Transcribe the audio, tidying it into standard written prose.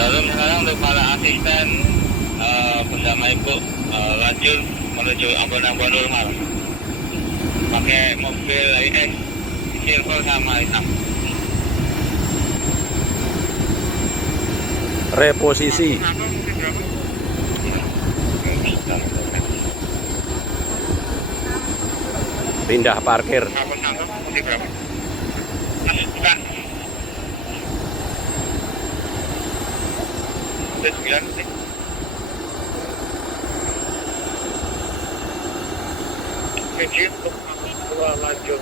Dalam sekarang untuk para asisten bersama ibu lanjut menuju Ambon normal pakai mobil IS silver sama hitam. Reposisi. Pindah parkir. Kecil untuk lanjut